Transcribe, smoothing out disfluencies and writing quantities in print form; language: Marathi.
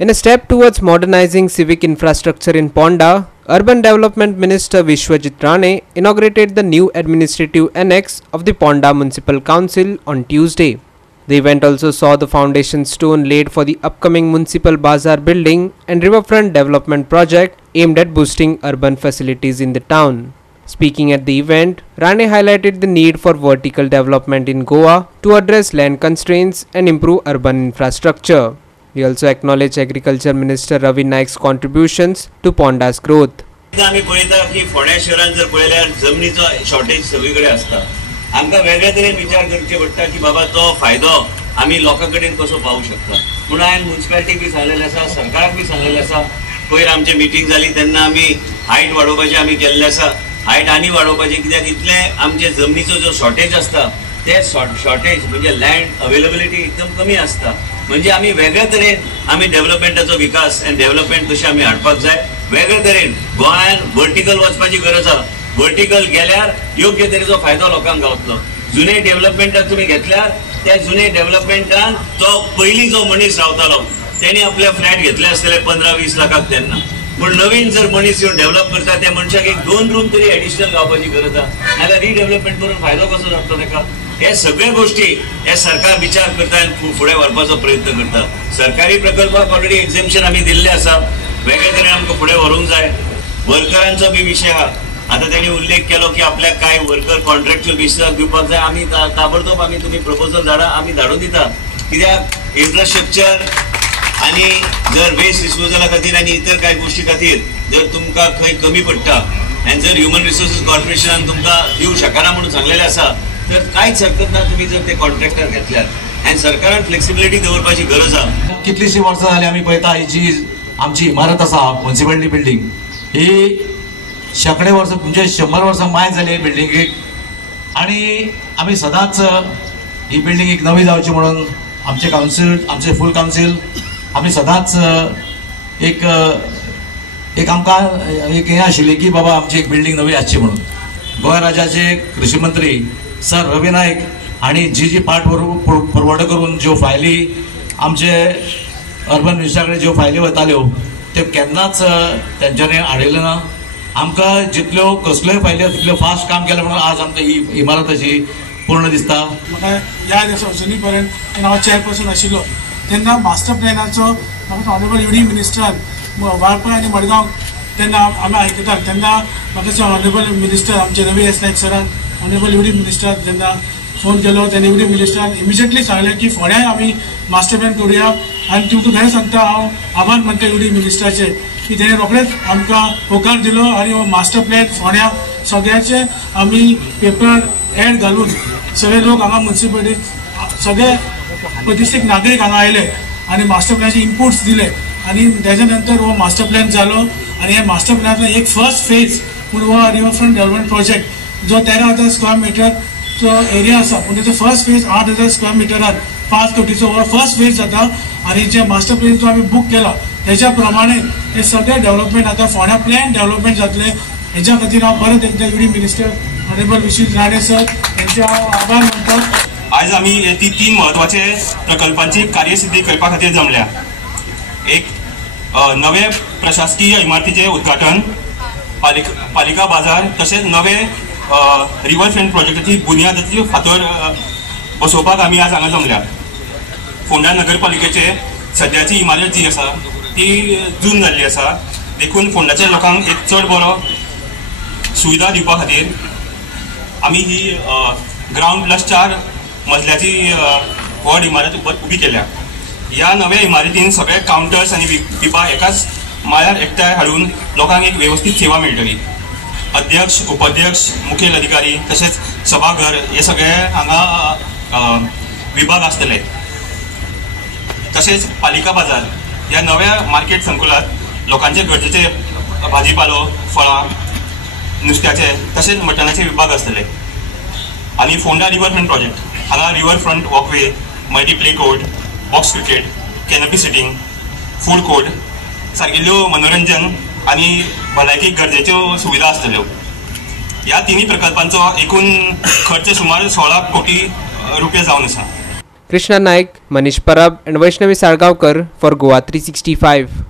In a step towards modernizing civic infrastructure in Ponda, Urban Development Minister Vishwajit Rane inaugurated the new administrative annex of the Ponda Municipal Council on Tuesday. The event also saw the foundation stone laid for the upcoming Municipal Bazaar building and riverfront development project aimed at boosting urban facilities in the town. Speaking at the event, Rane highlighted the need for vertical development in Goa to address land constraints and improve urban infrastructure. He also acknowledged Agriculture Minister Ravi Naik's contributions to Ponda's growth. आम्ही पळयता की फोंड्या शहरात जर पळयल्यार जमनीचो शॉर्टेज सगळीकडे असता. आमकां वेगळे तरेन विचार करचे पडटा की बाबा तो फायदो आम्ही लोकां कडेन कसो पावूंक शकता. म्हणून हांवें म्युनिसिपालिटीक बी सांगलेलें आसा, सरकाराक बी सांगलेलें आसा. पयर आमची मिटींग जाली तेन्ना आमी हायट वाडोवपाचें आमी केल्लें आसा. हायट आनी वाडोवपाचें कित्याक इतले आमचे जमनीचो जो शॉर्टेज असता ते शॉर्टेज म्हणजे लँड अवेलेबिलिटी एकदम कमी असता. म्हणजे आम्ही वेगळ्या तरेन आम्ही डेव्हलपमेंटाचो विकास आनी डेव्हलपमेंट कशें आमी हाडपाक जाय. वेगळ्या तरेन गोंयान वर्टिकल वचपाची गरज आसा. वर्टिकल गेल्यार योग्य तरेचो फायदो लोकांक गावतलो. जुने डेव्हलपमेंटाक तुम्ही घेतल्यार त्या जुने डेव्हलपमेंटान तो पयलीं जो मनीस रावतालो तेणी आपले फ्लॅट घेतले आसतले 15-20 लाखाक तेन्ना. पण नवीन जर मनीस येवन डेव्हलप करता त्या मनशाक एक 2 रूम तरी एडिशनल गावपाची गरज आसा. नाल्यार रिडेव्हलपमेंट करून फायदो कसो जातलो तेका. हे सगळे गोष्टी हे सरकार विचार करता आणि फुडें व्हरपाचो प्रयत्न करता. सरकारी प्रकल्पाक ऑलरेडी एक्झेम्पशन आमी दिल्ले आसा. वेगळे तरेन आमकां फुडें व्हरूंक जाय. वर्करांचो बी विशय आहा. आता त्यांनी उल्लेख केलो की आपल्याक काय वर्कर कॉन्ट्रॅक्च्युअल बेसिसाक दिवपाक जाय. आमी ताबडतोब आमी तुम्ही प्रपोजल धाडा, आमी धाडून दिता. कित्याक इन्फ्रास्ट्रक्चर आणि जर वेस्ट डिस्पोजला खातीर आणि इतर काही गोष्टी खातीर जर तुमकां खंय कमी पडटा आणि जर ह्युमन रिसोर्सीस कॉर्पोरेशनान तुमकां दिवंक शकना म्हणून सांगलेलें आसा तर कांयच हरकत ना तुम्ही जर ते कॉन्ट्रॅक्टर घेतल्यार. आणि सरकारान फ्लेक्सिबिलिटी दवरपाची गरज आहा. कितलीशी वर्सां जाली आमी पळयता ही जी आमची इमारत आसा म्युनिसिपालिटी बिल्डींग ही शेकडे वर्सां म्हणजे 100 वर्सां माय जाली बिल्डिंगेक. आणि आमी सदांच ही बिल्डींग एक नवी जावची म्हणून आमचे काउन्सिल आमचे फूल काउन्सिल आमी सदांच एक आमकां एक हें आशिल्लें की बाबा आमची एक बिल्डींग नवी आसची म्हणून. गोंय राज्याचे कृषी मंत्री सर रवी नाईक आणि जी पाठ पुरवठो करून ज्यो फायली आमचे अर्बन मिनिस्टराकडे ज्यो फायली वताल्यो त्यो केन्नाच तेंच्यांनी हाडिल्ल्यो ना. आमकां जितल्यो कसल्योय फायली तितल्यो फास्ट काम केलें म्हणून आज आमकां ही इमारत अशी पूर्ण दिसता. म्हाका याद आसा अजुनी पर्यंत हांव चेअरपर्सन आशिल्लो तेन्ना मास्टर प्लॅनाचो म्हाका ऑनरेबल युडी मिनिस्टरान वाळपय आनी मडगांव तेन्ना आमी आयकतात तेन्ना म्हाका ऑनरेबल मिनिस्टर आमचे रवी एस नायक सरान ऑनरेबल युडी मिनिस्टर जेन्ना फोन केलो तेन्ना युडी मिनिस्टरान इमिजिएटली सांगलें की फोंड्या आमी मास्टर प्लॅन करुया. आनी तुमकां खरें सांगता हांव आभार मानता युडी मिनिस्टराचे की तेणें रोखडेच आमकां होकार दिलो आनी हो मास्टर प्लॅन फोंड्या सगळ्याचे आमी पेपर एड घालून सगळे लोक हांगा म्युनिसिपालिटीत सगळे प्रतिष्ठीत नागरीक हांगा आयले आनी मास्टर प्लॅनाचे इनपुट्स दिले आनी तेच्या नंतर हो मास्टर प्लॅन जालो. आनी हे मास्टर प्लॅनांतलो एक फर्स्ट फेज म्हणून हो रिवरफ्रंट डेव्हलपमेंट प्रोजेक्ट जो 13,000 स्क्वेअर मिटरचो एरिया आसा पूण तेचो फर्स्ट फेज 8,000 स्क्वेअर मिटरान 5 कोटीचो हो फर्स्ट फेज जाता. आनी जे मास्टर प्लॅन जो आमी बूक केला तेच्या प्रमाणे हे सगळे डेव्हलपमेंट आता फोंड्या प्लॅन डेव्हलपमेंट जातले. हेच्या खातीर हांव परत एकदा UD minister honourable Vishwajit Rane sir यांचे हांव आभार मानता. आज आम्ही ती 3 महत्वाचे प्रकल्पांची कार्यसिद्धी करपा खातीर जमल्या. एक नवे प्रशासकीय इमारतीचे उद्घाटन, पालिका बाजार तसेच नवे रिव्हरफ्रंट प्रोजेक्टाची बुनयादाची फातर बसोवपाक आमी आज हांगा जमल्या. फोंडा नगरपालिकेचे सद्याची इमारत जी आसा ती जून जाल्ली आसा. देखून फोंडाच्या लोकांक एक चड बरो सुविधा दिवपा खातीर आमी ही ग्राउंड प्लस 4 मजल्याची व्हड इमारत उबी केल्या. ह्या नव्या इमारतीन सगळे काउंटर्स आनी विभाग एकाच माळ्यार एकठांय हाडून लोकांक एक व्यवस्थीत सेवा मेळटली. अध्यक्ष, उपाध्यक्ष, मुखेल अधिकारी तसेच सभाघर हे सगळे हांगा विभाग आसतले. तसेच पालिका बाजार ह्या नव्या मार्केट संकुलात लोकांचे गरजेचे भाजीपालो, फळां, नुस्त्याचे तसेच मटणाचे विभाग आसतले. आणि फोंडा रिव्हरफ्रंट प्रोजेक्ट हांगा riverfront walkway, multiplay court, box cricket, canopy seating, food court सारकिल्ल्यो मनोरंजन आणि भलायकी गरजेच्यो सुविधा आसतल्यो. ह्या 3 प्रकल्पांचो एकूण खर्च सुमार 16 कोटी रुपया जावन आसा. Krishna Naik, Manish Parab and Vaishnavi Sargavkar for Goa 365.